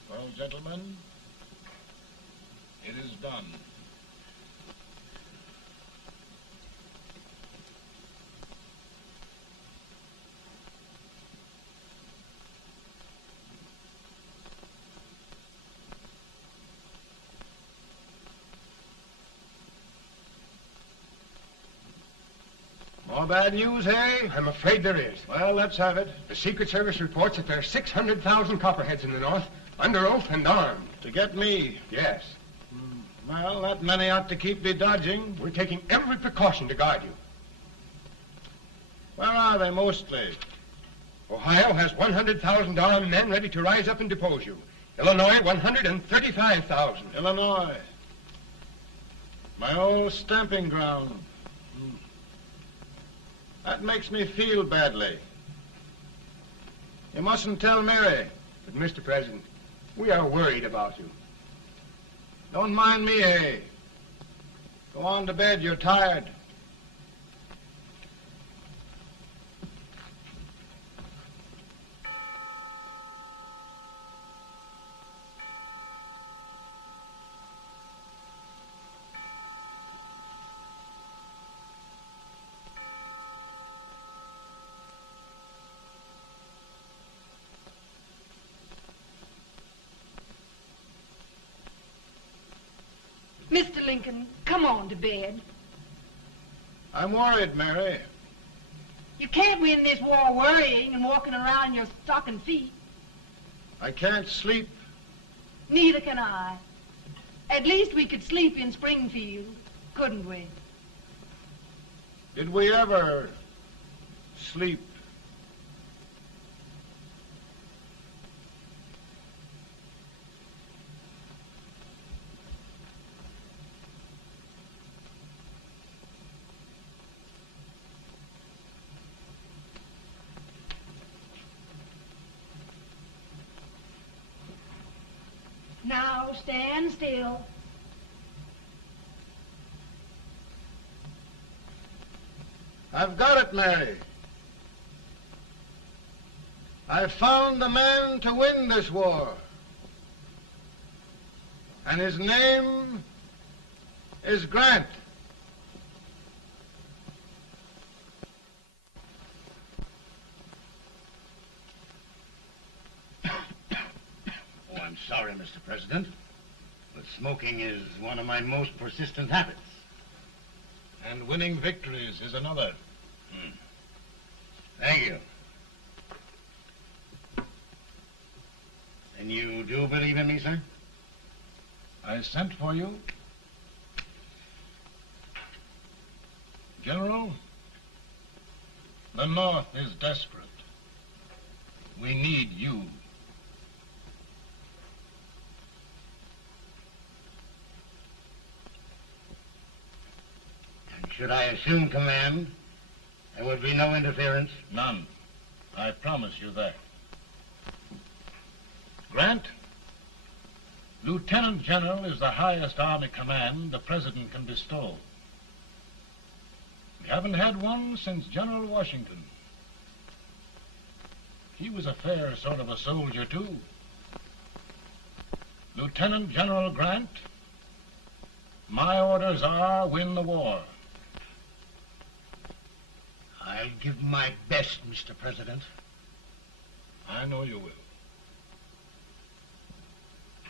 Well, gentlemen, it is done. More bad news, eh? I'm afraid there is. Well, let's have it. The Secret Service reports that there are 600,000 Copperheads in the North, under oath and armed. To get me? Yes. Well, that many ought to keep me dodging. We're taking every precaution to guard you. Where are they mostly? Ohio has 100,000 armed men ready to rise up and depose you. Illinois, 135,000. Illinois. My old stamping ground. That makes me feel badly. You mustn't tell Mary. But, Mr. President, we are worried about you. Don't mind me, eh? Go on to bed. You're tired. Mr. Lincoln, come on to bed. I'm worried, Mary. You can't win this war worrying and walking around in your stocking feet. I can't sleep. Neither can I. At least we could sleep in Springfield, couldn't we? Did we ever sleep? Now stand still. I've got it, Mary. I've found the man to win this war. And his name is Grant. Oh, I'm sorry, Mr. President, but smoking is one of my most persistent habits. And winning victories is another. Thank you. And you do believe in me, sir? I sent for you. General, the North is desperate. We need you. And should I assume command, there would be no interference? None. I promise you that. Grant, Lieutenant General is the highest army command the President can bestow. We haven't had one since General Washington. He was a fair sort of a soldier, too. Lieutenant General Grant, my orders are win the war. I'll give my best, Mr. President. I know you will.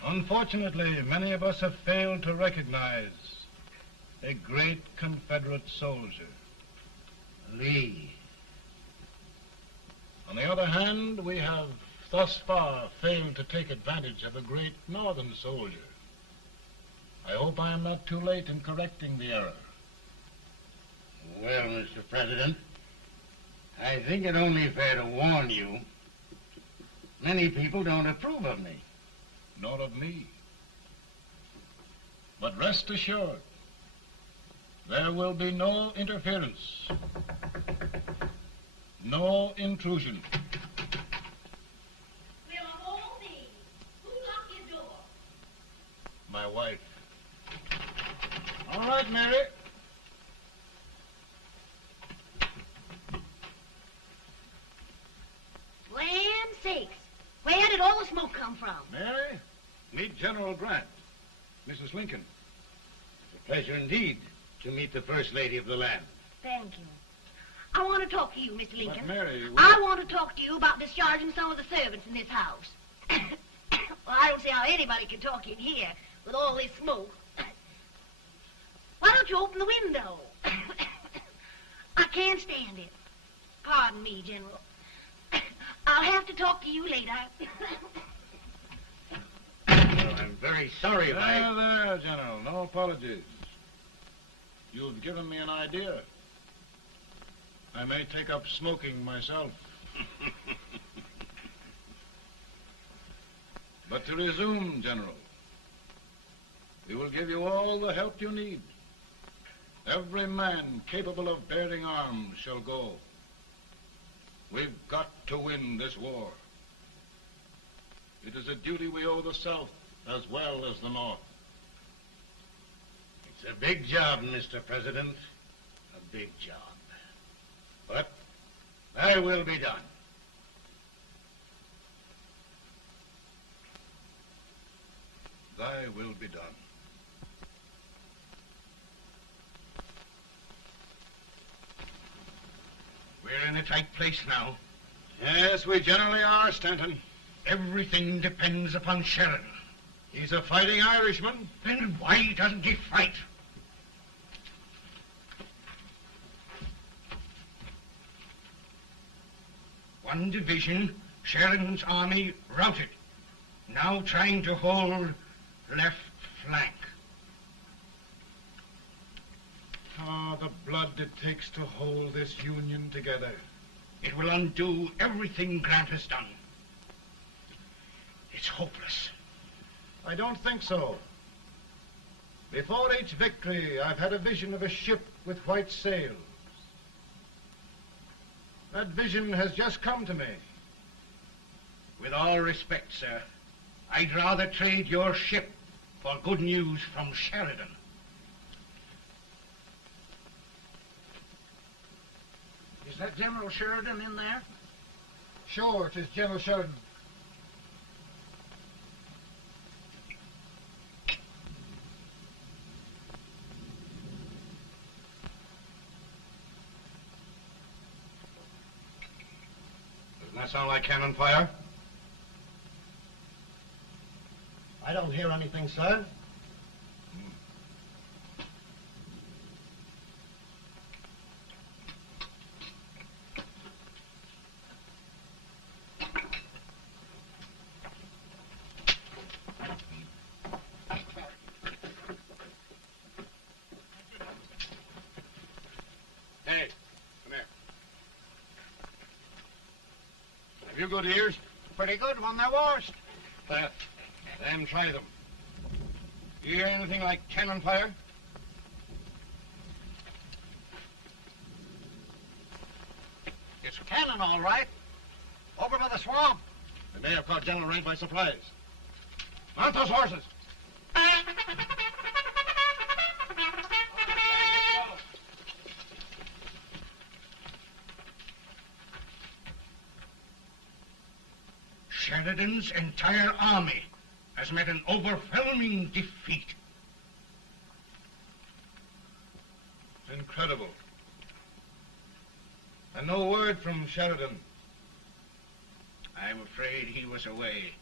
Unfortunately, many of us have failed to recognize a great Confederate soldier. Lee. On the other hand, we have thus far failed to take advantage of a great Northern soldier. I hope I am not too late in correcting the error. Well, Mr. President, I think it only fair to warn you. Many people don't approve of me. Nor of me. But rest assured, there will be no interference, no intrusion. Well, of all things, who locked your door? My wife. All right, Mary. Land sakes, where did all the smoke come from? Mary, meet General Grant, Mrs. Lincoln. It's a pleasure indeed to meet the First Lady of the land. Thank you. I want to talk to you, Mr. Lincoln. But Mary, I want to talk to you about discharging some of the servants in this house. Well, I don't see how anybody can talk in here with all this smoke. Why don't you open the window? I can't stand it. Pardon me, General. I'll have to talk to you later. Well, I'm very sorry if There, General. No apologies. You've given me an idea. I may take up smoking myself. But to resume, General, we will give you all the help you need. Every man capable of bearing arms shall go. We've got to win this war. It is a duty we owe the South as well as the North. It's a big job, Mr. President. A big job. But thy will be done. Thy will be done. We're in a tight place now. Yes, we generally are, Stanton. Everything depends upon Sheridan. He's a fighting Irishman. Then why doesn't he fight? One division, Sheridan's army, routed. Now trying to hold left flank. Ah, the blood it takes to hold this Union together. It will undo everything Grant has done. It's hopeless. I don't think so. Before each victory, I've had a vision of a ship with white sails. That vision has just come to me. With all respect, sir, I'd rather trade your ship for good news from Sheridan. Is that General Sheridan in there? Sure, it is General Sheridan. Doesn't that sound like cannon fire? I don't hear anything, sir. Hey, come here. Have you good ears? Pretty good when they're washed. Then try them. You hear anything like cannon fire? It's cannon, all right. Over by the swamp. They may have caught General Rank by surprise. Mount those horses. Sheridan's entire army has met an overwhelming defeat. It's incredible. And no word from Sheridan. I'm afraid he was away.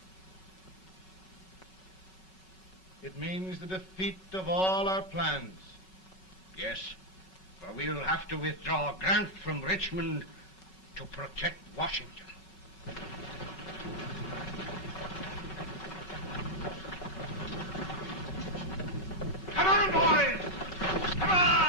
It means the defeat of all our plans. Yes, for we'll have to withdraw Grant from Richmond to protect Washington. Come on, boys! Come on!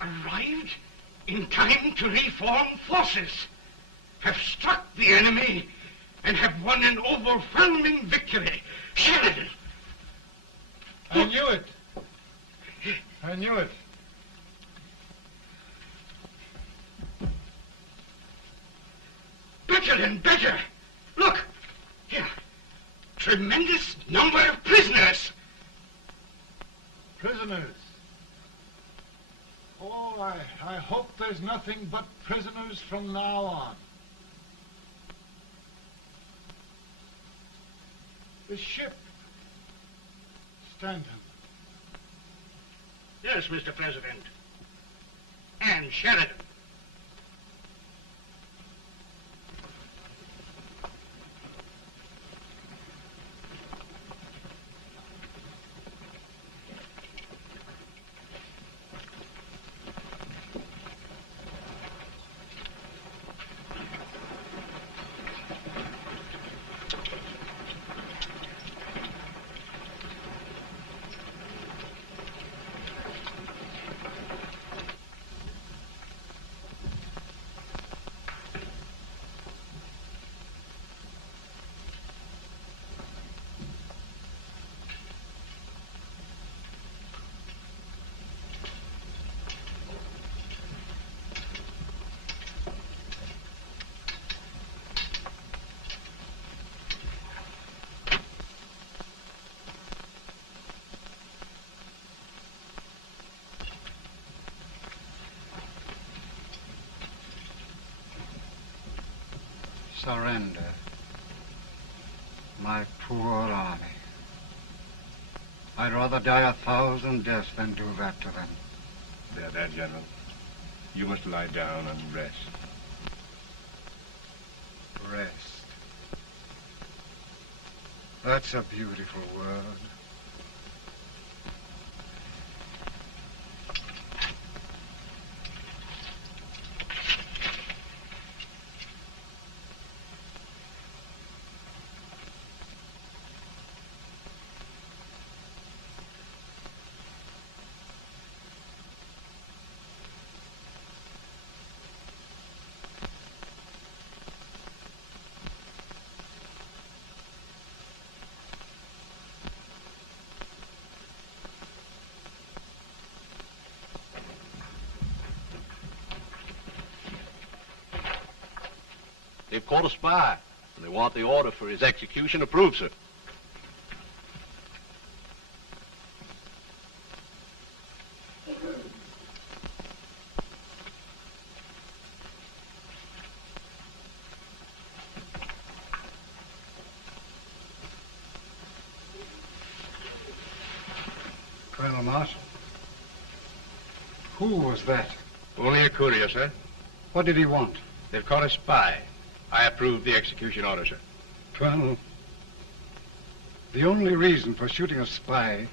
Arrived in time to reform forces, have struck the enemy, and have won an overwhelming victory. Sheridan! I knew it. I knew it. Better and better. Look, here. Tremendous number of prisoners. Prisoners. Oh, I hope there's nothing but prisoners from now on. The ship. Stanton. Yes, Mr. President. And Sheridan. Surrender. My poor army. I'd rather die 1,000 deaths than do that to them. There, General. You must lie down and rest. Rest. That's a beautiful word. They've caught a spy, and they want the order for his execution approved, sir. Colonel Marshall. Who was that? Only a courier, sir. What did he want? They've caught a spy. I approve the execution order, sir. Colonel, the only reason for shooting a spy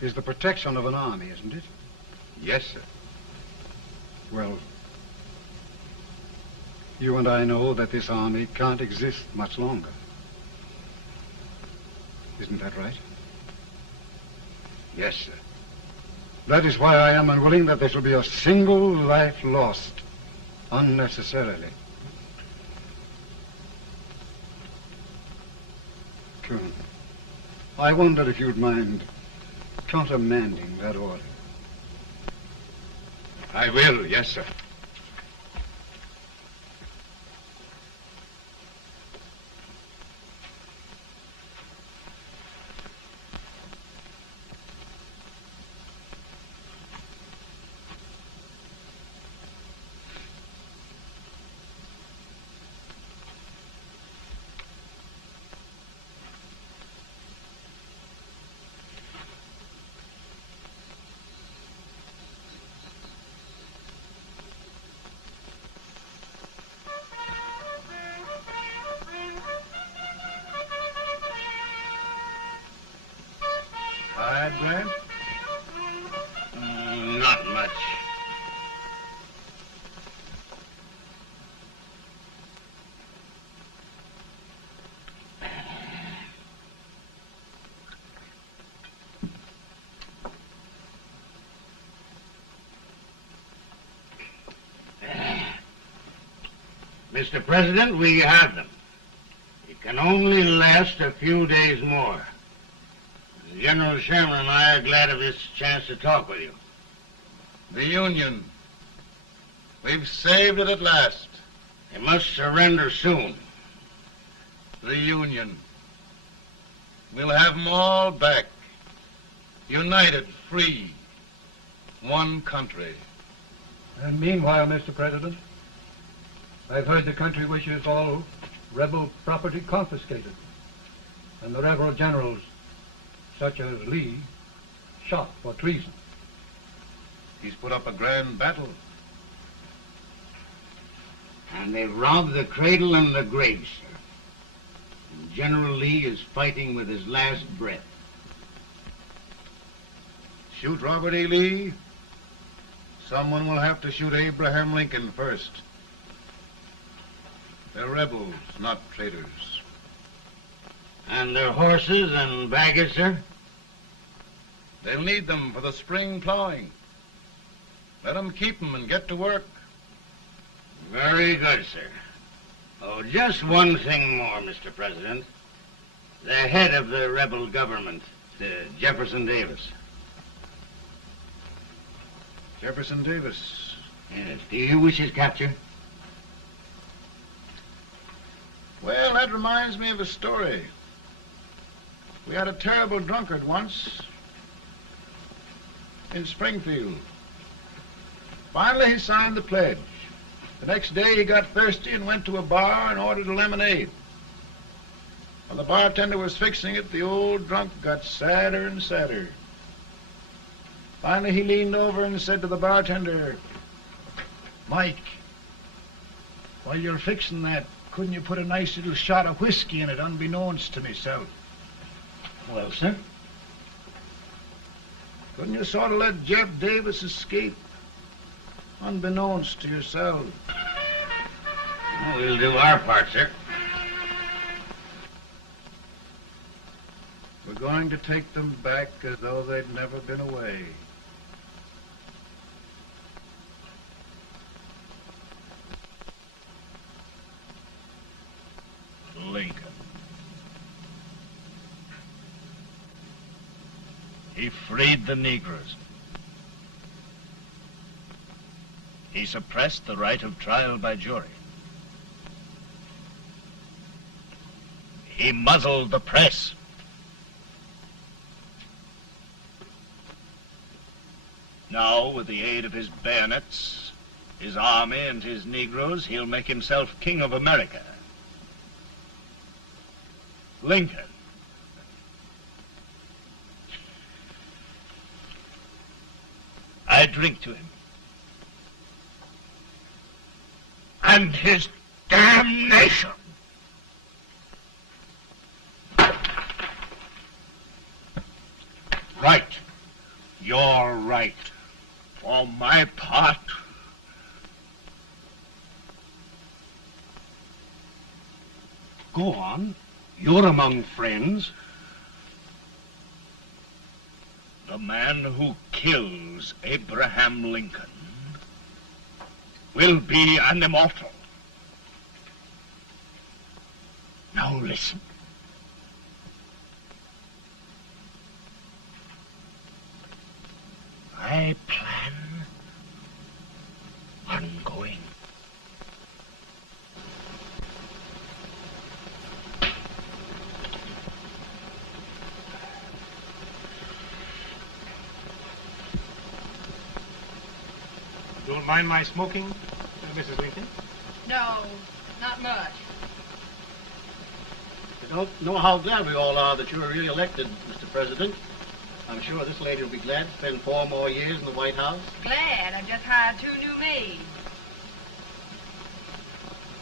is the protection of an army, isn't it? Yes, sir. Well, you and I know that this army can't exist much longer. Isn't that right? Yes, sir. That is why I am unwilling that there shall be a single life lost unnecessarily. Colonel, I wondered if you'd mind countermanding that order. I will, yes, sir. Grant? Not much. Mr. President, we have them. It can only last a few days more. General Sherman and I are glad of this chance to talk with you. The Union. We've saved it at last. They must surrender soon. The Union. We'll have them all back. United, free. One country. And meanwhile, Mr. President, I've heard the country wishes all rebel property confiscated, and the rebel generals, such as Lee, shot for treason. He's put up a grand battle. And they've robbed the cradle and the grave, sir. And General Lee is fighting with his last breath. Shoot Robert E. Lee? Someone will have to shoot Abraham Lincoln first. They're rebels, not traitors. And their horses and baggage, sir? They'll need them for the spring plowing. Let them keep them and get to work. Very good, sir. Oh, just one thing more, Mr. President. The head of the rebel government, Jefferson Davis. Jefferson Davis? Yes. Do you wish his capture? Well, that reminds me of a story. We had a terrible drunkard once in Springfield. Finally, he signed the pledge. The next day, he got thirsty and went to a bar and ordered a lemonade. While the bartender was fixing it, the old drunk got sadder and sadder. Finally, he leaned over and said to the bartender, "Mike, while you're fixing that, couldn't you put a nice little shot of whiskey in it, unbeknownst to myself?" Well, sir? Couldn't you sort of let Jeff Davis escape, unbeknownst to yourself? Well, we'll do our part, sir. We're going to take them back as though they'd never been away. Lincoln. He freed the Negroes. He suppressed the right of trial by jury. He muzzled the press. Now, with the aid of his bayonets, his army, and his Negroes, he'll make himself king of America. Lincoln. I drink to him. And his damnation. Right. You're right. For my part, Go on. You're among friends. the man who kills Abraham Lincoln will be an immortal. Now listen. my plan ongoing. Don't mind my smoking, Mrs. Lincoln? No, not much. I don't know how glad we all are that you were re-elected, Mr. President. I'm sure this lady will be glad to spend 4 more years in the White House. Glad. I've just hired 2 new maids.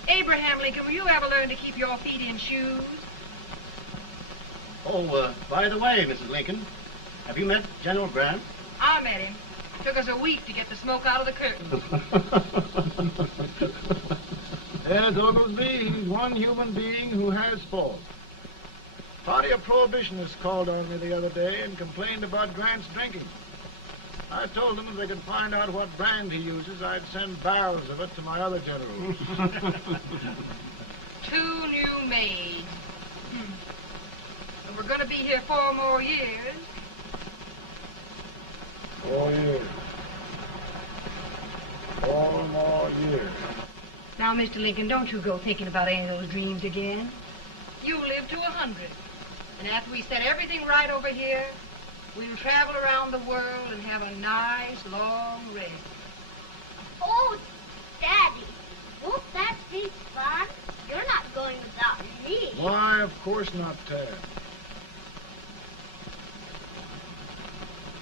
Abraham Lincoln, will you ever learn to keep your feet in shoes? Oh, by the way, Mrs. Lincoln, have you met General Grant? I met him. Took us a week to get the smoke out of the curtains. Yes, Oglesby, he's one human being who has faults. Party of Prohibitionists called on me the other day and complained about Grant's drinking. I told them if they could find out what brand he uses, I'd send barrels of it to my other generals. 2 new maids. And we're going to be here 4 more years. 4 years. 4 more years. Now, Mr. Lincoln, don't you go thinking about any of those dreams again. You live to 100. And after we set everything right over here, we'll travel around the world and have a nice, long rest. Oh, Daddy, won't that be fun? You're not going without me. Why, of course not, Tad.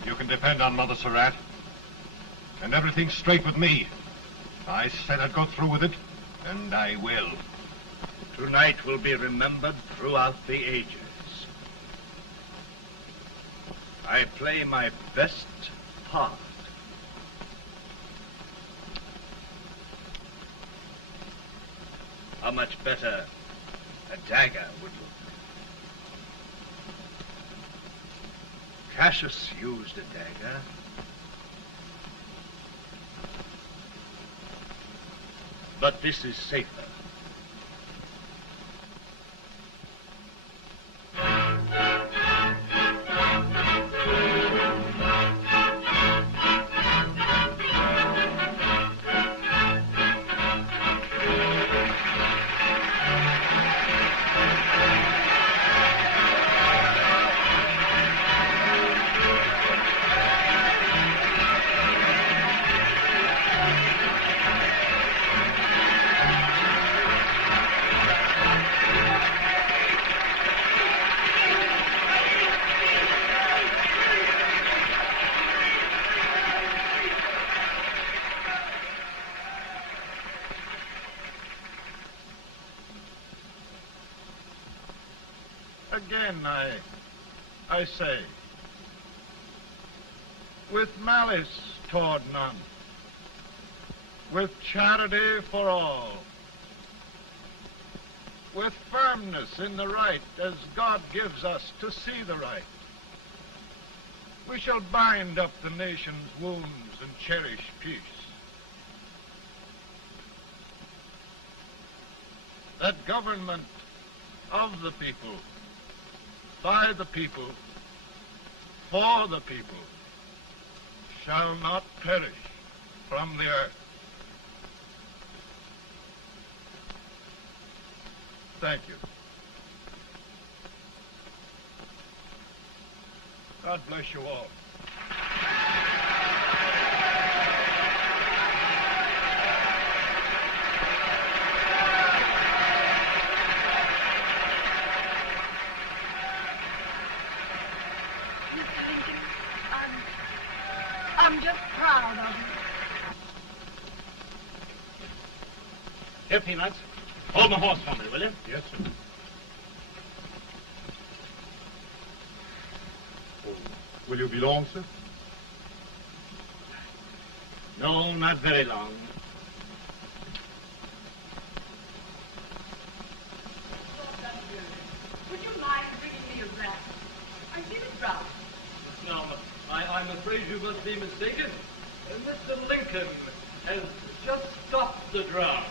You can depend on Mother Surratt. And everything's straight with me. I said I'd go through with it, and I will. Tonight will be remembered throughout the ages. I play my best part. How much better a dagger would look. Cassius used a dagger. But this is safer. Again, I say, with malice toward none, with charity for all, with firmness in the right as God gives us to see the right, we shall bind up the nation's wounds and cherish peace. That government of the people, by the people, for the people, shall not perish from the earth. Thank you. God bless you all. I'm just proud of you. Here, Peanuts. Hold my horse for me, will you? Yes, sir. Oh, will you be long, sir? No, not very long. Would you mind bringing me a wrap? I feel it drop. No, I'm afraid you must be mistaken. Mr. Lincoln has just stopped the draft.